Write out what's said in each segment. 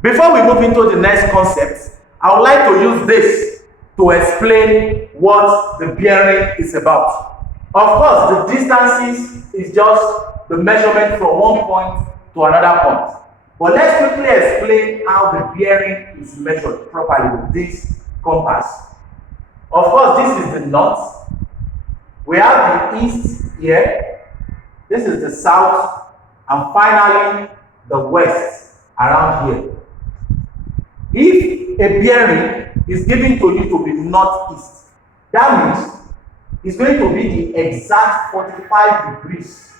Before we move into the next concept, I would like to use this to explain what the bearing is about. Of course, the distances is just the measurement from one point to another point. But let's quickly explain how the bearing is measured properly with this compass. Of course, this is the north. We have the east here. This is the south. And finally, the west around here. If a bearing is given to you to be northeast, that means it's going to be the exact 45 degrees.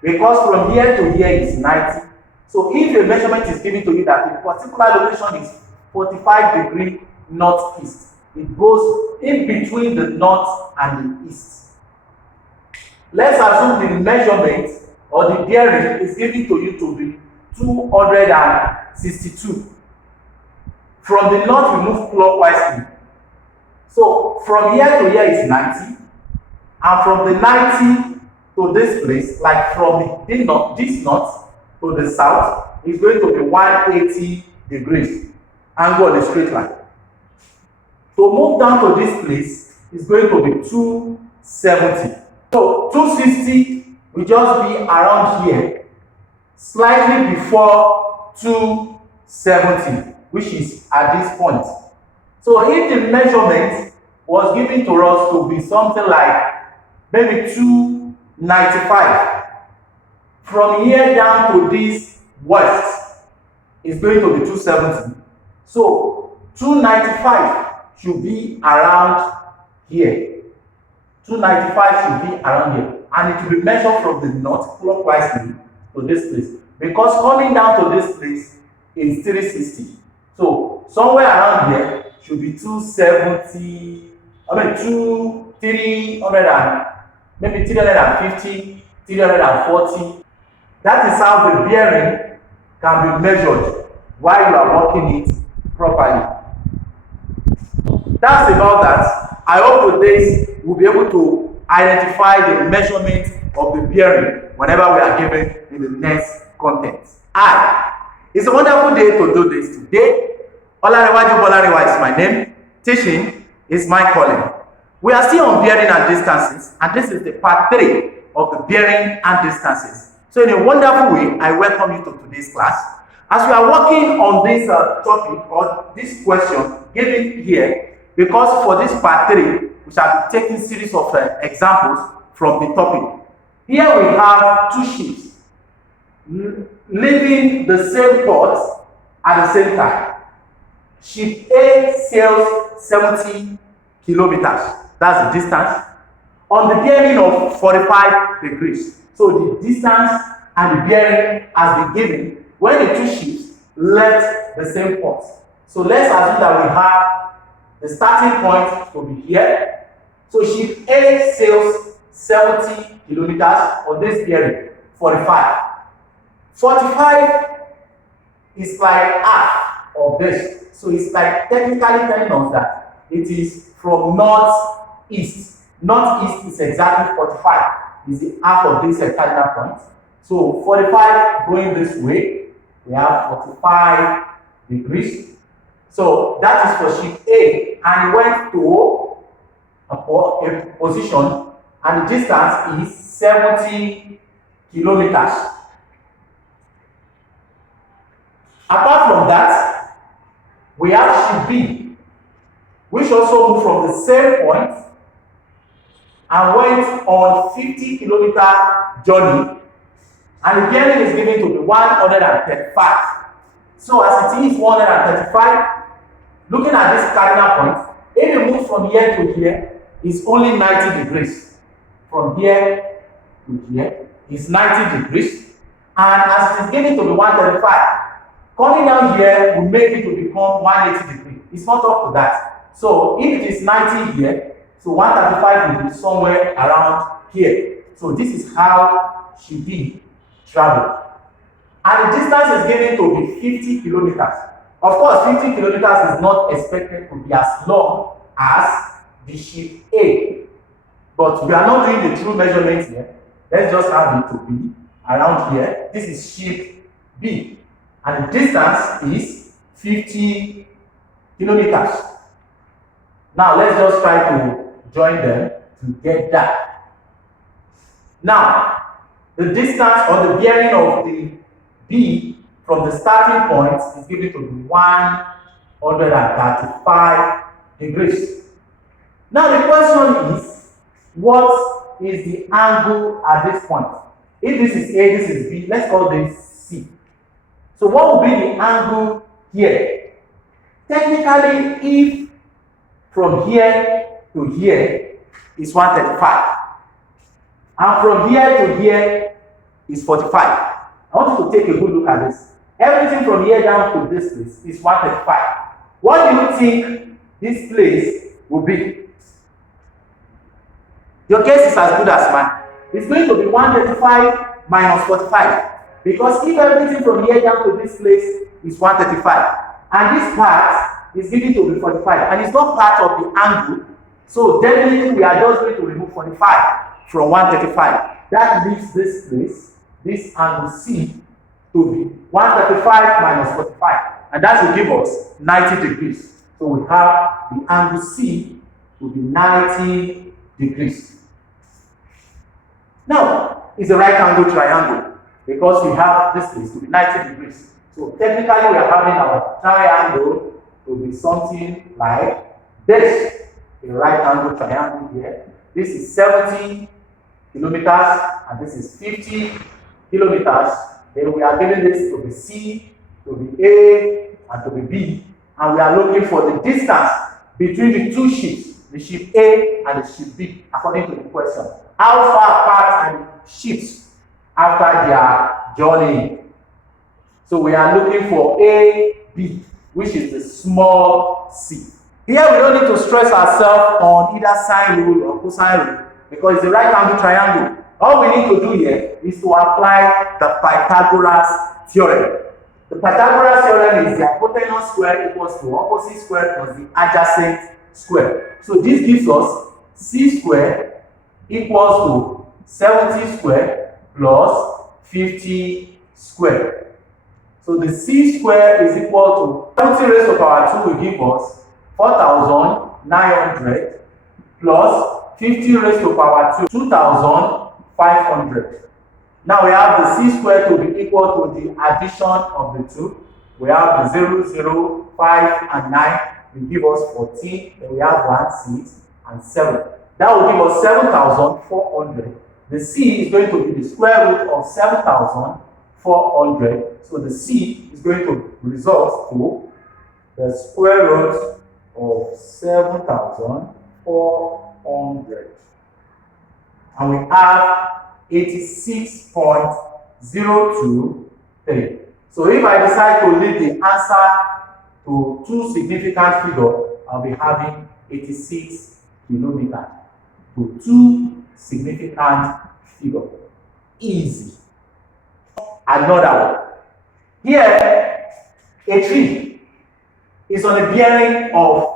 Because from here to here is 90. So if a measurement is given to you that a particular location is 45 degrees northeast, it goes in between the north and the east. Let's assume the measurement or the bearing is given to you to be 262. From the north, we move clockwise. So from here to here is 90, and from the 90 to this place, like from this north to the south, is going to be 180 degrees angle on a straight line. To move down to this place is going to be 270. So 260 will just be around here, slightly before 270, which is at this point. So if the measurement was given to us to be something like maybe 295, from here down to this west is going to be 270. So 295 should be around here. 295 should be around here. And it will be measured from the north clockwise to this place. Because coming down to this place is 360. So somewhere around here should be 270, maybe 350, 340. That is how the bearing can be measured while you are working it properly. That's about that. I hope with this we'll be able to identify the measurement of the bearing whenever we are given in the next content. It's a wonderful day to do this today. drbolarinwa is my name. Teaching is my calling. We are still on bearing and distances, and this is the part 3 of the bearing and distances. So in a wonderful way, I welcome you to today's class. As we are working on this topic or this question given here, because for this part 3, we shall be taking series of examples from the topic. Here we have two ships leaving the same port at the same time. Ship A sails 70 kilometers. That's the distance. On the bearing of 45 degrees. So the distance and the bearing has been given when the two ships left the same port. So let's assume that we have the starting point to be here. So ship A sails 70 kilometers on this bearing, 45. 45 is like half of this. So it's like technically telling us that it is from northeast. Northeast is exactly 45. Is the half of this cardinal point. So 45 going this way, we have 45 degrees. So that is for ship A, and it went to a position, and the distance is 70 kilometers. Apart from that, we have ship B, which also moved from the same point and went on 50 kilometer journey, and the bearing is given to be 135. So as it is 135, looking at this cardinal point, if you move from here to here, it's only 90 degrees. From here to here is 90 degrees, and as it is given to be 135, coming down here will make it to become 180 degrees. It's not up to that. So if it is 90 here, so 135 will be somewhere around here. So this is how ship B traveled. And the distance is given to be 50 kilometers. Of course, 50 kilometers is not expected to be as long as the ship A. But we are not doing the true measurement here. Let's just have it to be around here. This is ship B. and the distance is 50 kilometers. Now let's just try to join them to get that. Now, the distance or the bearing of the B from the starting point is given to be 135 degrees. Now the question is, what is the angle at this point? If this is A, this is B, let's call this C. So what will be the angle here? Technically, if from here to here is 135, and from here to here is 45. I want you to take a good look at this. Everything from here down to this place is 135. What do you think this place will be? Your guess is as good as mine. It's going to be 135 minus 45. Because if everything from here down to this place is 135, and this part is given to be 45, and it's not part of the angle, so definitely we are just going to remove 45 from 135. That leaves this place, this angle C, to be 135 minus 45. And that will give us 90 degrees. So we have the angle C to be 90 degrees. Now, it's a right angle triangle because we have this place to be 90 degrees. So technically we are having our triangle to be something like this. A right angle triangle here. This is 70 kilometers and this is 50 kilometers. Then we are giving this to be C, to be A, and to be B. And we are looking for the distance between the two ships, the ship A and the ship B, according to the question. How far apart are the ships after their journey? So we are looking for A, B, which is the small c. Here we don't need to stress ourselves on either sine rule or cosine rule because it's a right angle triangle. All we need to do here is to apply the Pythagoras theorem. The Pythagoras theorem is the hypotenuse square equals to opposite square plus the adjacent square. So this gives us c square equals to 70 square plus 50 square. So the c square is equal to 70 raised to power 2 will give us 4,900 plus 50 raised to power 2, 2,500. Now we have the c square to be equal to the addition of the two. We have the 0, 0, 5, and 9 will give us 14. Then we have 1, 6, and 7. That will give us 7,400. The c is going to be the square root of 7,400. So the c is going to result to the square root of 7,400. And we have 86.023. So if I decide to leave the answer to two significant figures, I'll be having 86 kilometers to two significant figures. Easy. Another one. Here, a tree is on a bearing of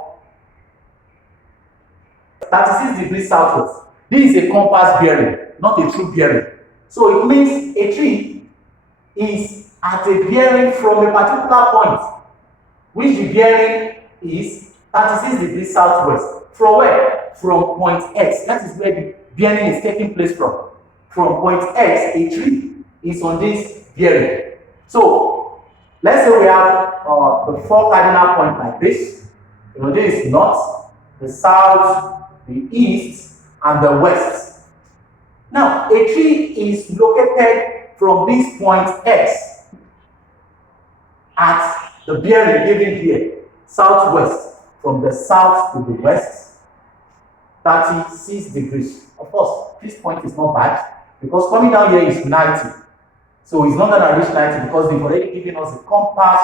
36 degrees southwest. This is a compass bearing, not a true bearing. So it means a tree is at a bearing from a particular point, which the bearing is 36 degrees southwest. From where? From point X. That is where the bearing is taking place from. From point X, a tree is on this bearing. So let's say we have the four cardinal points like this. You know, this is north, the south, the east, and the west. Now, a tree is located from this point X at the bearing given here, southwest, from the south to the west, 36 degrees. Of course, this point is not bad because coming down here is 90. So it's not going to reach 90 because they've already given us the compass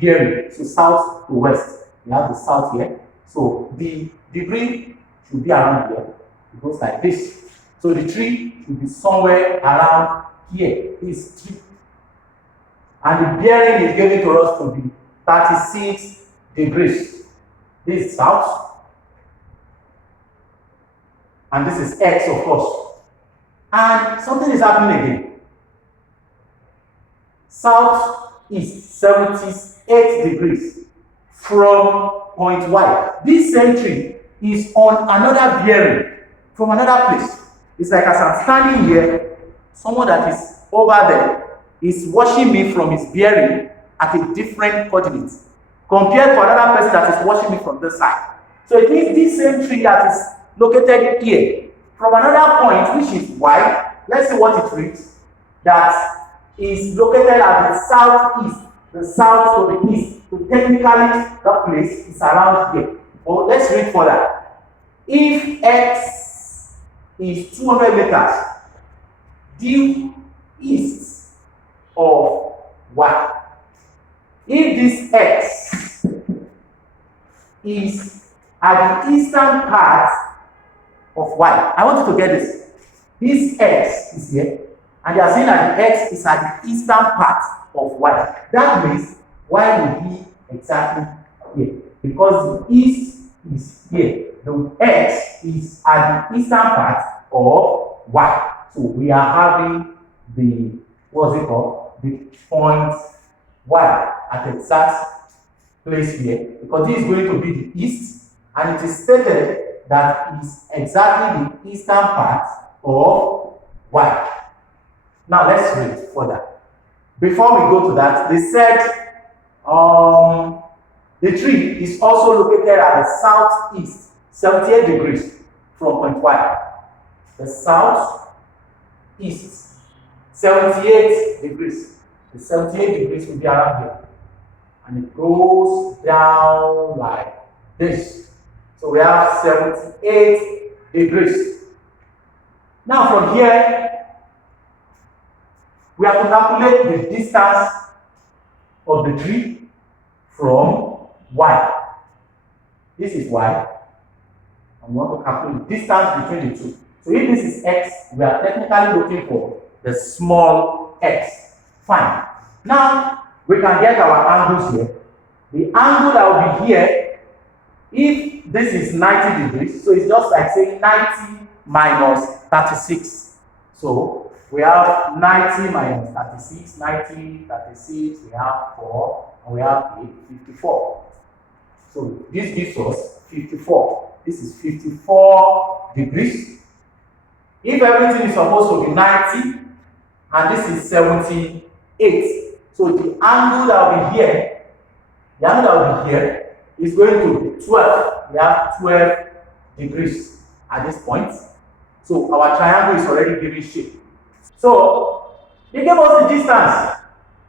bearing. So south to west. We have the south here. So the degree should be around here. It goes like this. So the tree should be somewhere around here. This tree. And the bearing is given to us to be 36 degrees. This is south. And this is X, of course. And something is happening again. South east, 78 degrees from point Y. This same tree is on another bearing from another place. It's like as I'm standing here, someone that is over there is watching me from his bearing at a different coordinate compared to another person that is watching me from this side. So it means this same tree that is located here from another point, which is Y. Let's see what it reads. That is located at the southeast, the south to the east. So technically, that place is around here. But let's read further. If X is 200 meters due east of Y, if this X is at the eastern part of Y, I want you to get this. This X is here, and they are saying that the X is at the eastern part of Y. That means Y will be exactly here, because the east is here. The X is at the eastern part of Y. So we are having the, what's it called? The point Y at the exact place here, because this is going to be the east, and it is stated that is exactly the eastern part of Y. Now let's read further. Before we go to that, they said the tree is also located at the southeast, 78 degrees from point Y. The southeast, 78 degrees. The 78 degrees will be around here. And it goes down like this. So we have 78 degrees. Now from here, we have to calculate the distance of the tree from Y. This is Y. And we want to calculate the distance between the two. So if this is X, we are technically looking for the small x. Fine. Now, we can get our angles here. The angle that will be here, if this is 90 degrees, so it's just like saying 90 minus 36. So we have 90 minus 36, 90, 36, we have 4, and we have 8, 54. So this gives us 54. This is 54 degrees. If everything is supposed to be 90, and this is 78, so the angle that will be here, is going to be 12. We have 12 degrees at this point. So our triangle is already giving shape. So they gave us the distance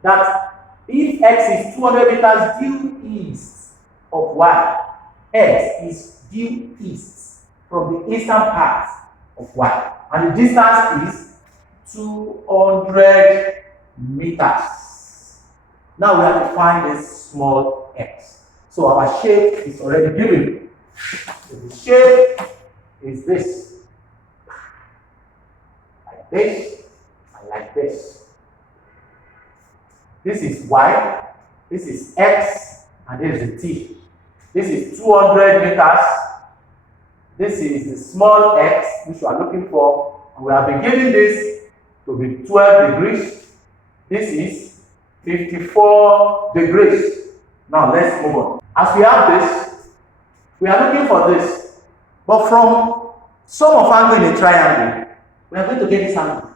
that if x is 200 meters due east of y, x is due east from the eastern part of y, and the distance is 200 meters. Now we have to find this small x. So our shape is already given. So the shape is this. Like this and like this. This is y, this is x, and this is the t. This is 200 meters. This is the small x which we are looking for. And we have been given this to be 12 degrees. This is 54 degrees. Now let's move on. As we have this, we are looking for this. But from sum of angle in a triangle, we are going to get this angle.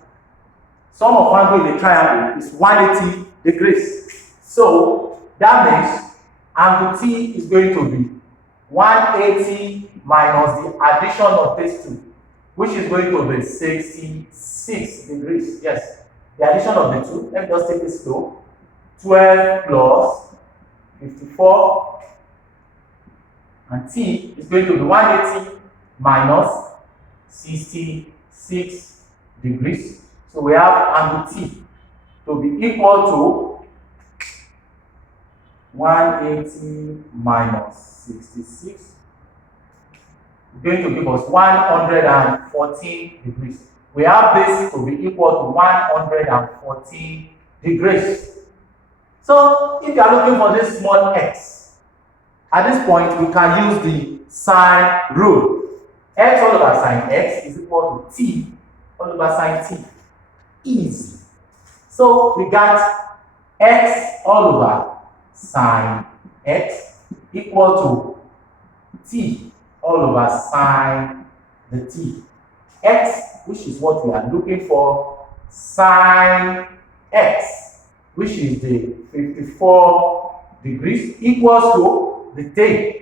Sum of angle in a triangle is 180 degrees. So that means angle T is going to be 180 minus the addition of these two, which is going to be 66 degrees. Yes, the addition of the two. Let me just take this slow. 12 plus 54, and T is going to be 180 minus 66 degrees. So we have angle T to be equal to 180 minus 66. It's going to give us 114 degrees. We have this to be equal to 114 degrees. So if you are looking for this small x, at this point we can use the sine rule. X all over sine x is equal to t all over sine t. Easy. So we got x all over sine x equal to t all over sine the t. X, which is what we are looking for, sine x, which is the 54 degrees, equals to the t,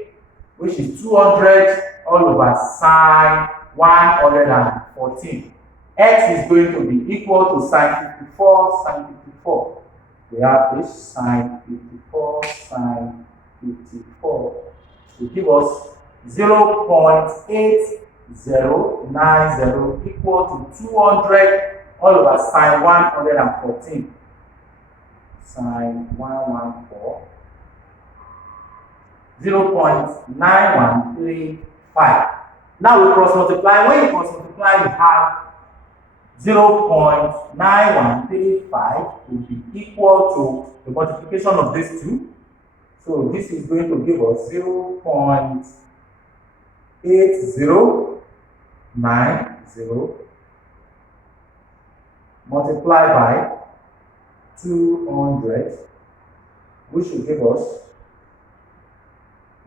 which is 200 all over sine 114. X is going to be equal to sine 54, sine 54. We have this sine 54, sine 54 to give us 0.8090 equal to 200 all over sine 114. Sine 114. 0.9135. Now we cross multiply. When you cross multiply, you have 0.9135 will be equal to the multiplication of these two. So this is going to give us 0.8090 multiplied by 200, which will give us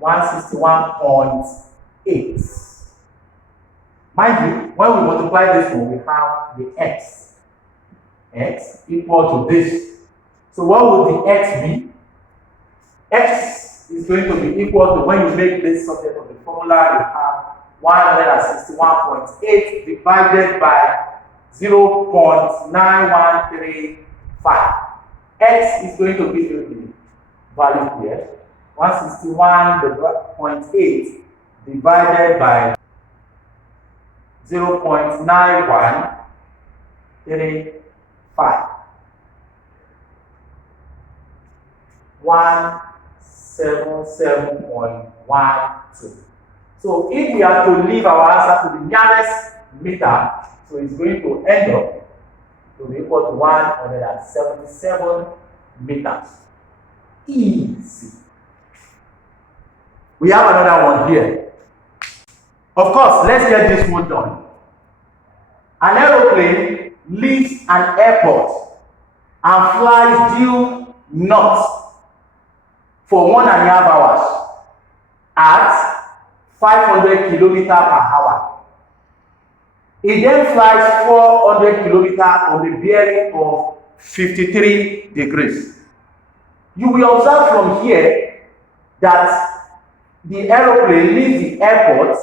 161.8. Mind you, when we multiply this one, we have the x equal to this. So what would the x be? X is going to be equal to, when you make this subject of the formula, you have 161.8 divided by 0.9135. X is going to give you the value here. 161.8 divided by 0.9135. 177.12. So if we have to leave our answer to the nearest meter, so it's going to end up to be equal to 177 meters. Easy. We have another one here. Of course, let's get this one done. An aeroplane leaves an airport and flies due north for 1.5 hours at 500 km per hour. It then flies 400 km on the bearing of 53 degrees. You will observe from here that the aeroplane leaves the airport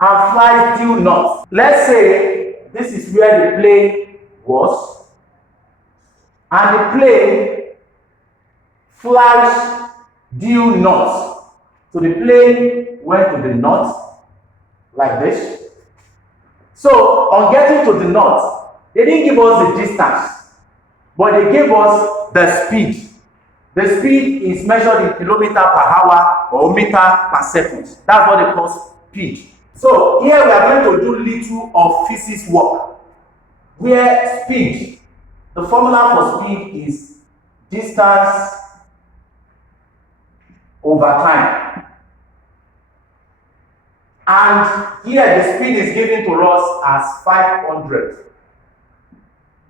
and flies due north. Let's say this is where the plane was, and the plane flies due north. So the plane went to the north like this. So on getting to the north, they didn't give us the distance, but they gave us the speed. The speed is measured in kilometer per hour or meter per second. That's what they call speed. So here we are going to do little of physics work, where speed, the formula for speed is distance over time. And here the speed is given to us as 500.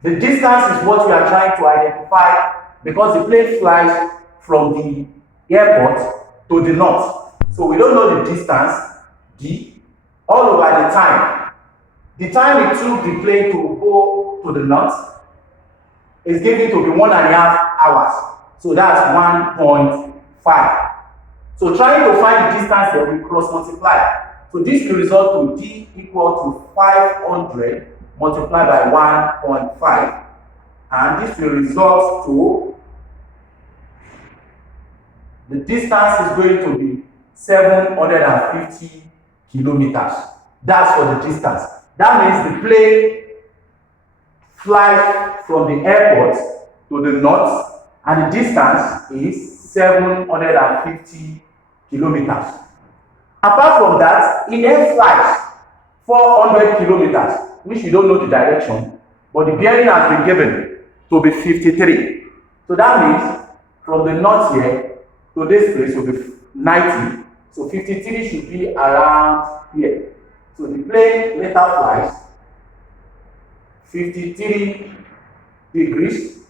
The distance is what we are trying to identify, because the plane flies from the airport to the north. So we don't know the distance, d, all over the time. The time it took the plane to go to the north is given to be 1.5 hours. So that's 1.5. So trying to find the distance here, we cross multiply. So this will result to d equal to 500 multiplied by 1.5. And this will result to, the distance is going to be 750 kilometers. That's for the distance. That means the plane flies from the airport to the north, and the distance is 750 kilometers. Apart from that, it then flies 400 kilometers, which we don't know the direction, but the bearing has been given to be 53. So that means from the north here to this place will be 90. So 53 should be around here. So the plane later flies 53 degrees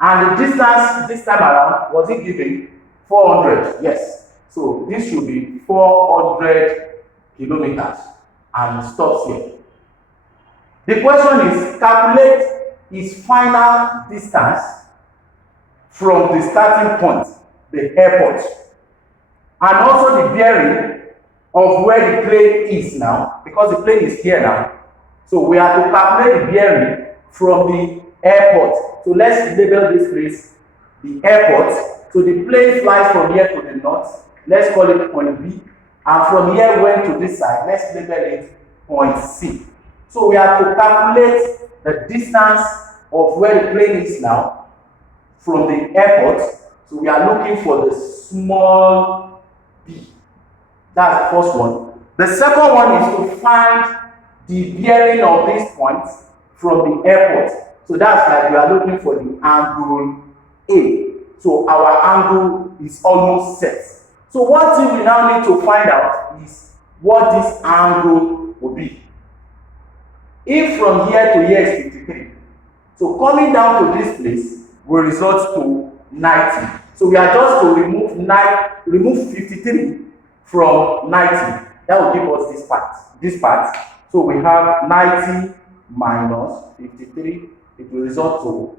And the distance this time around, was it given? 400, yes. So this should be 400 kilometers and stops here. The question is, calculate its final distance from the starting point, the airport, and also the bearing of where the plane is now, because the plane is here now. So we have to calculate the bearing from the airport. So let's label this place the airport. So the plane flies from here to the north. Let's call it point B. And from here went to this side. Let's label it point C. So we have to calculate the distance of where the plane is now from the airport. So we are looking for the small b. That's the first one. The second one is to find the bearing of this point from the airport. So that's like we are looking for the angle A. So our angle is almost set. So one thing we now need to find out is what this angle will be. If from here to here is 53, so coming down to this place will result to 90. So we are just to remove 53 from 90. That will give us this part. So we have 90 minus 53. It will result to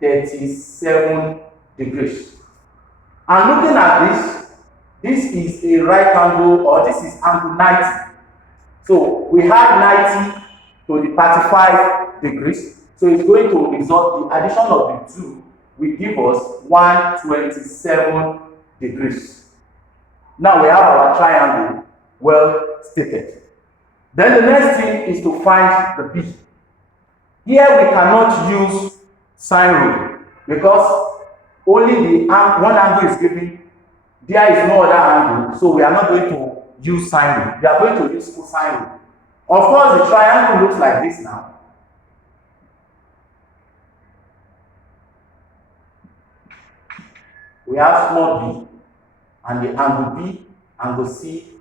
37 degrees. And looking at this is a right angle, or this is angle 90. So we have 90 to the 35 degrees. So it's going to result, the addition of the two will give us 127 degrees. Now we have our triangle well stated. Then the next thing is to find the B. Here we cannot use sine rule because only the one angle is given. There is no other angle, so we are not going to use sine rule. We are going to use cosine rule. Of course, the triangle looks like this now. We have small b, and the angle B, angle C,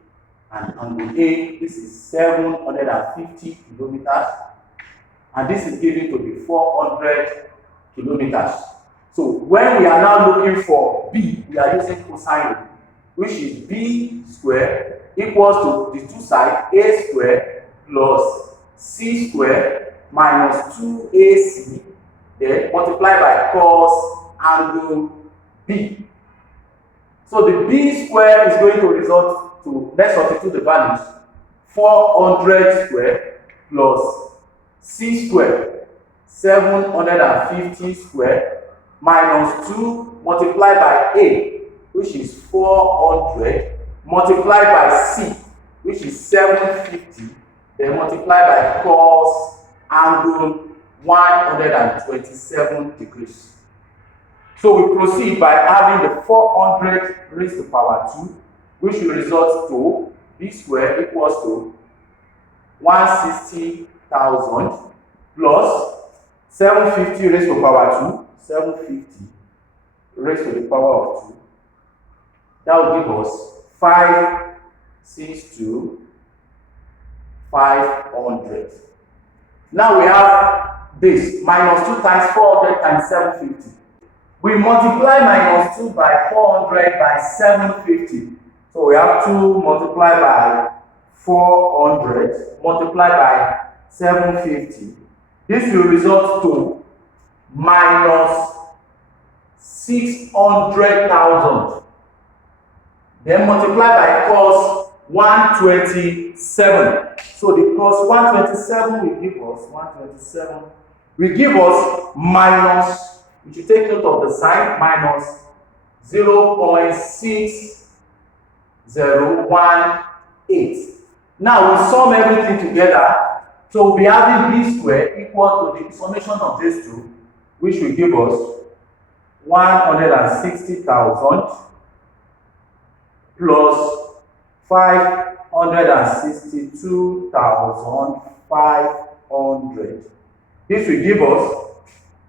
and angle A. This is 750 kilometers, and this is given to be 400 kilometers. So when we are now looking for B, we are using cosine rule, which is B squared equals to the two sides, A squared plus C squared minus 2AC, then multiplied by cos angle B. So the B square is going to result to, let's substitute the values, 400 squared plus C squared, 750 squared, minus 2 multiplied by A, which is 400, multiplied by C, which is 750, then multiplied by cos angle 127 degrees. So we proceed by adding the 400 raised to power 2, which will result to B squared equals to 160,000 plus 750 raised to power 2, 750 raised to the power of 2. That will give us 562 500. Now we have this minus 2 times 400 times 750. We multiply minus 2 by 400 by 750. So we have 2 multiplied by 400 multiplied by 750. This will result to minus 600,000. Then multiply by cos 127. So the cos 127 will give us minus, we should take note of the sign, minus 0.6018. Now we sum everything together. So we'll be having b squared equal to the summation of these two, which will give us 160,000 plus 562,500. This will give us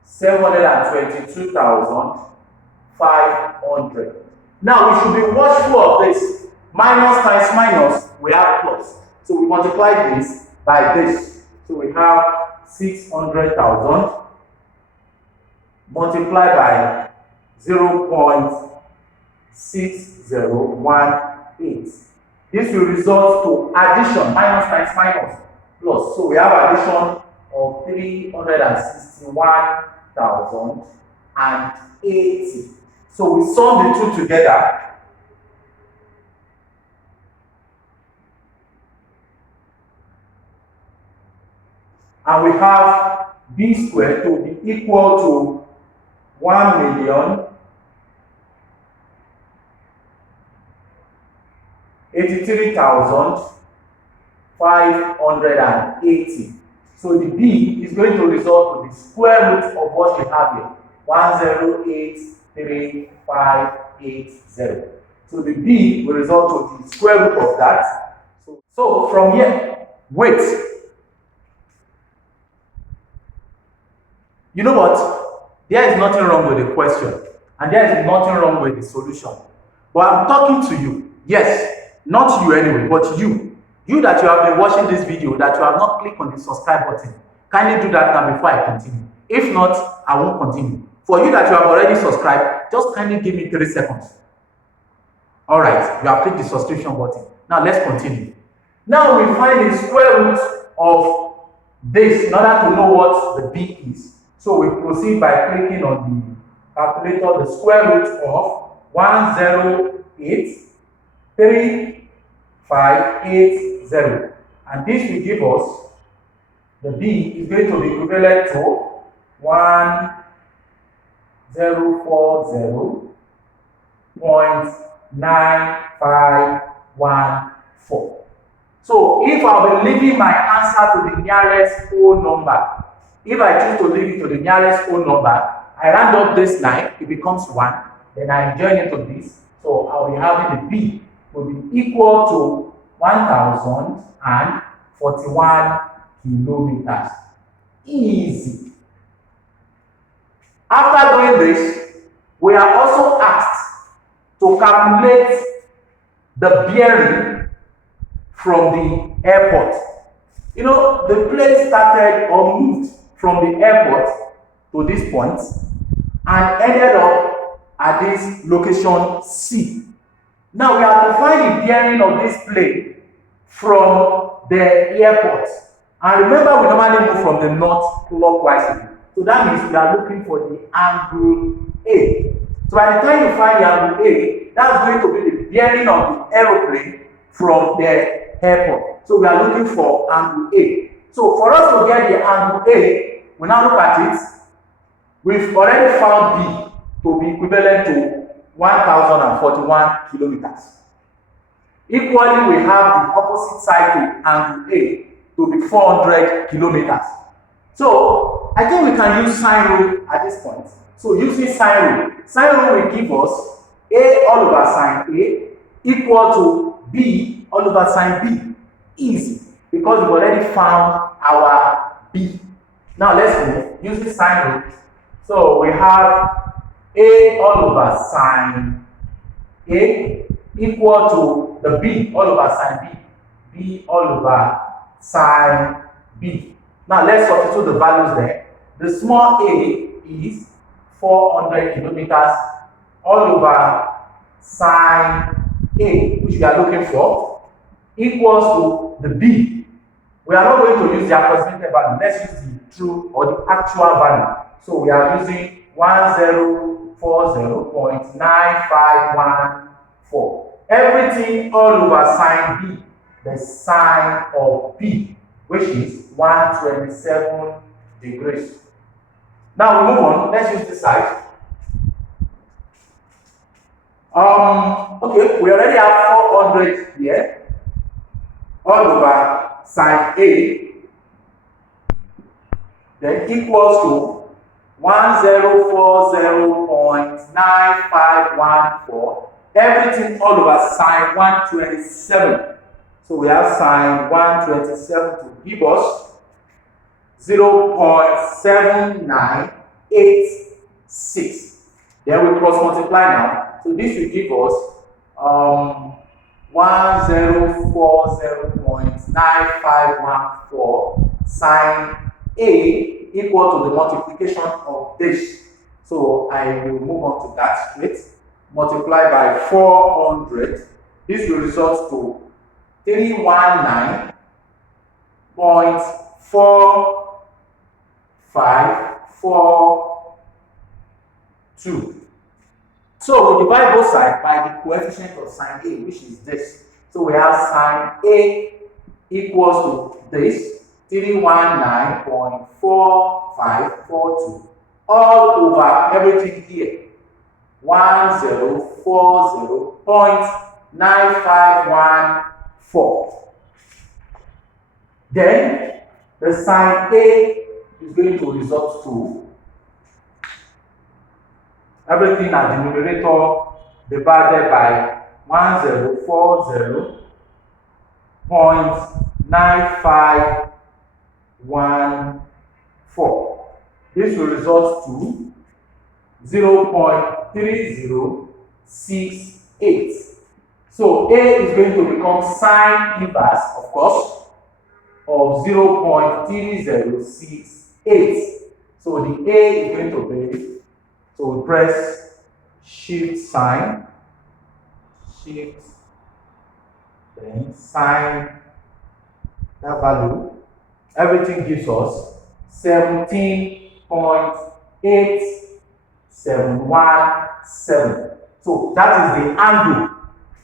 722,500. Now we should be watchful of this. Minus times minus, we have plus. So we multiply this by this. So we have 600,000 multiply by 0.6018. This will result to addition, minus times minus, plus. So we have addition of 361,080. So we sum the two together. And we have b squared to be equal to 1,083,580. So the b is going to result to the square root of what we have here, 1083,580. So the b will result to the square root of that. So from here, wait. You know what? There is nothing wrong with the question, and there is nothing wrong with the solution. But I'm talking to you. Yes, not you anyway, but you. You that you have been watching this video, that you have not clicked on the subscribe button. Kindly do that now before I continue. If not, I won't continue. For you that you have already subscribed, just kindly give me 3 seconds. Alright, you have clicked the subscription button. Now let's continue. Now we find the square root of this in order to know what the b is. So we proceed by clicking on the calculator, the square root of 108,3580. And this will give us, the b is going to be equivalent to 1040.9514. So if I'll be leaving my answer to the nearest whole number, if I choose to leave it to the nearest whole number, I round up this 9, it becomes 1, then I join it to this. So I'll be having the b will be equal to 1,041 kilometers. Easy. After doing this, we are also asked to calculate the bearing from the airport. You know, the plane started or moved from the airport to this point and ended up at this location C. Now we have to find the bearing of this plane from the airport. And remember, we normally move from the north clockwise. So that means we are looking for the angle A. So by the time you find the angle A, that's going to be the bearing of the aeroplane from the airport. So we are looking for angle A. So for us to get the angle A, we now look at it. We've already found B to be equivalent to 1,041 kilometers. Equally, we have the opposite side to angle A to be 400 kilometers. So I think we can use sine rule at this point. So using sine rule will give us A all over sine A equal to B all over sine B. Easy, because we've already found our B. Now let's move using sine rule. So we have A all over sine A equal to the B all over sine B. B all over sine B. Now let's substitute the values there. The small a is 400 kilometers all over sine A, which we are looking for, equals to the B. We are not going to use the approximate value. Let's use the true or the actual value. So we are using 1040.9514. Everything all over sine B, the sine of B, which is 127 degrees. Now we move on. Let's use this side. Okay, we already have 400 here all over sine A, then equals to 1040.9514. Everything all over sine 127. So we have sine 127 to give us 0.7986. Then we cross multiply now. So this will give us 1040.9514 sine A equal to the multiplication of this. So I will move on to that straight. Multiply by 400. This will result to 319.4542. So we divide both sides by the coefficient of sine A, which is this. So we have sine A equals to this, 319.4542, all over everything here, 1040.9514. Then the sine A is going to result to everything at the numerator divided by 1040.9514. This will result to 0.3068. So A is going to become sine inverse, of course, of 0.3068. So the A is going to be, so we press shift sign, shift, then sign, that value, everything gives us 17.8717. So that is the angle,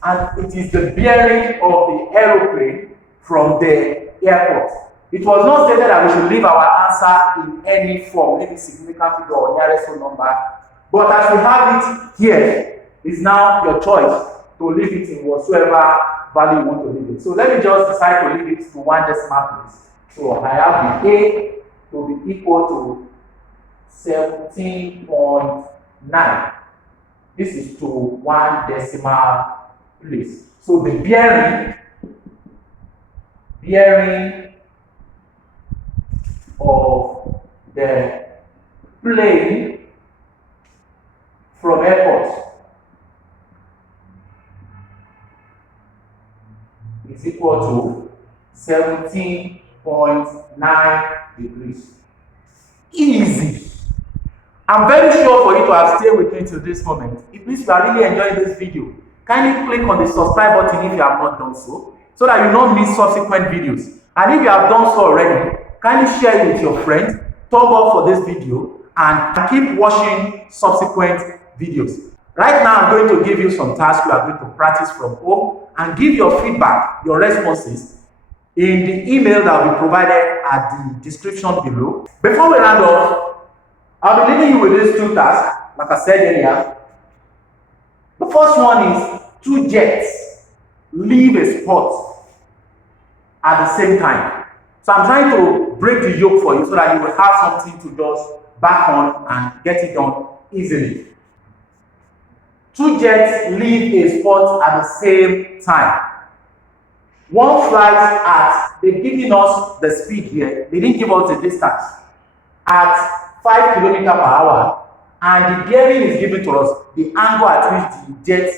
and it is the bearing of the aeroplane from the airport. It was not stated that we should leave our answer in any form, maybe significant figure or nearest whole number. But as we have it here, it's now your choice to leave it in whatsoever value you want to leave it. So let me just decide to leave it to one decimal place. So I have the A to be equal to 17.9. This is to one decimal place. So the bearing of the plane from airport is equal to 17.9 degrees. Easy. I'm very sure for you to have stayed with me till this moment. If you are really enjoying this video, kindly click on the subscribe button if you have not done so that you don't miss subsequent videos. And if you have done so already, kindly share it with your friends, thumb up for this video, and keep watching subsequent videos. Right now, I'm going to give you some tasks you are going to practice from home and give your feedback, your responses in the email that will be provided at the description below. Before we round off, I'll be leaving you with these two tasks, like I said earlier. The first one is 2 jets leave a spot at the same time. So I'm trying to break the yoke for you so that you will have something to just back on and get it done easily. 2 jets leave a spot at the same time. One flies at, they've given us the speed here, they didn't give us the distance, at 5 km/h, and the bearing is given to us, the angle at which the jet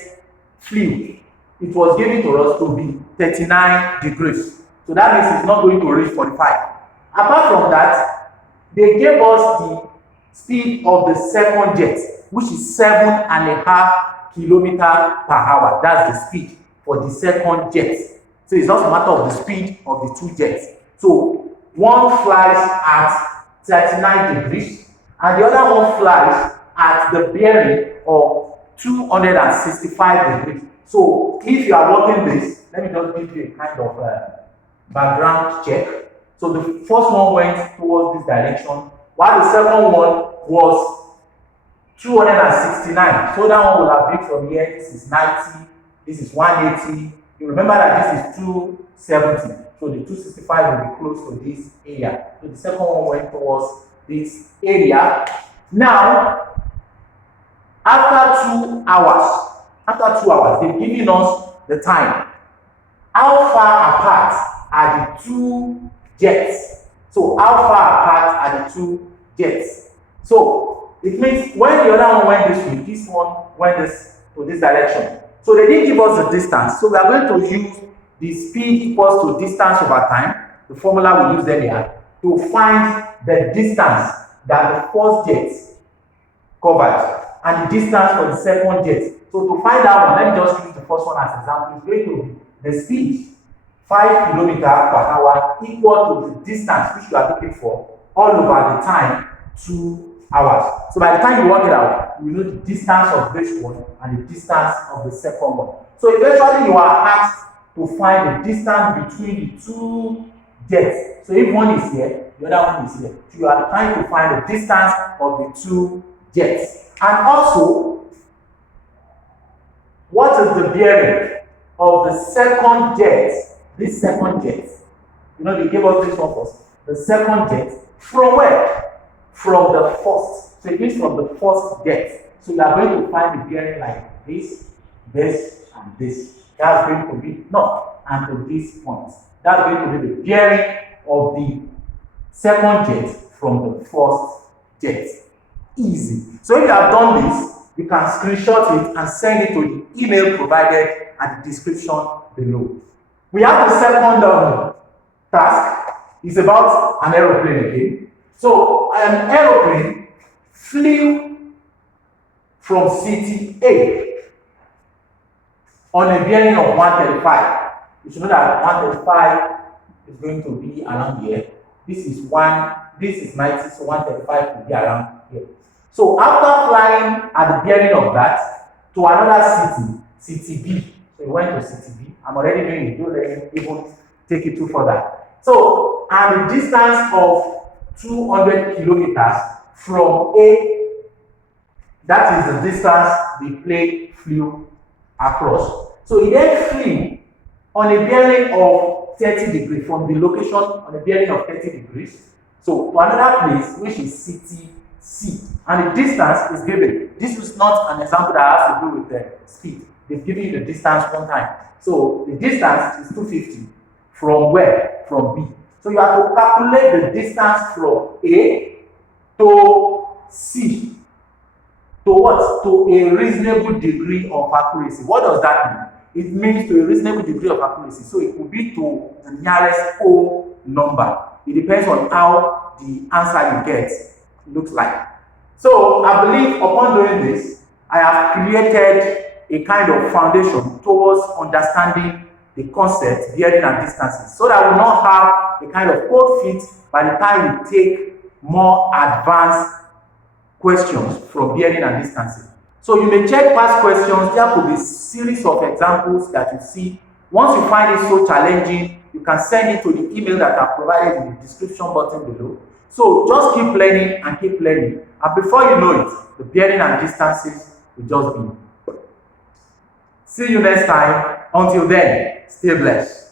flew, it was given to us to be 39 degrees. So that means it's not going to reach 45. Apart from that, they gave us the speed of the second jet, which is 7.5 km/h. That's the speed for the second jet. So it's just a matter of the speed of the 2 jets. So one flies at 39 degrees and the other one flies at the bearing of 265 degrees. So if you are working this, let me just give you a kind of background check. So the first one went towards this direction, while the second one was 269. So that one will have been from here. This is 90, this is 180. You remember that this is 270. So the 265 will be close to this area. So the second one went towards this area. Now, after 2 hours, they've given us the time. How far apart are the 2 jets? So how far apart are the 2 jets? So it means when the other one went this way, this one went this to this direction. So they didn't give us the distance. So we are going to use the speed equals to distance over time, the formula we used earlier, to find the distance that the first jet covered and the distance for the second jet. So to find that one, let me just use the first one as example. It's going to be the speed 5 km per hour equal to the distance which you are looking for all over the time 2 hours. So by the time you work it out, you know the distance of this one and the distance of the second one. So eventually you are asked to find the distance between the two jets. So if one is here, the other one is here. So you are trying to find the distance of the two jets. And also, what is the bearing of the second jet? This second jet, you know, they gave us this one first. The second jet, from where? From the first. So it means from the first jet. So you are going to find the bearing like this, this, and this. That's going to be north and to this point. That's going to be the bearing of the second jet from the first jet. Easy. So if you have done this, you can screenshot it and send it to the email provided at the description below. We have the second task. It's about an aeroplane again. So an aeroplane flew from city A on a bearing of 135. You should know that 135 is going to be around here. This is 90, so 135 will be around here. So after flying at the bearing of that to another city, city B. So we went to city B. I'm already doing it. Don't let me even take it too further. So at the distance of 200 kilometers from A, that is the distance the plane flew across. So he then flew on a bearing of 30 degrees from the location on a bearing of 30 degrees. So to another place which is city C, and the distance is given. This is not an example that has to do with the speed. They've given you the distance one time. So the distance is 250 from where? From B. So you have to calculate the distance from A to C. To what? To a reasonable degree of accuracy. What does that mean? It means to a reasonable degree of accuracy. So it will be to the nearest O number. It depends on how the answer you get looks like. So I believe upon doing this, I have created a kind of foundation towards understanding the concept, bearing and distances, so that we will not have a kind of cold feet by the time we take more advanced questions from bearing and distances. So you may check past questions. There could be a series of examples that you see. Once you find it so challenging, you can send it to the email that I've provided in the description button below. So just keep learning and keep learning. And before you know it, the bearing and distances will just be. See you next time. Until then, stay blessed.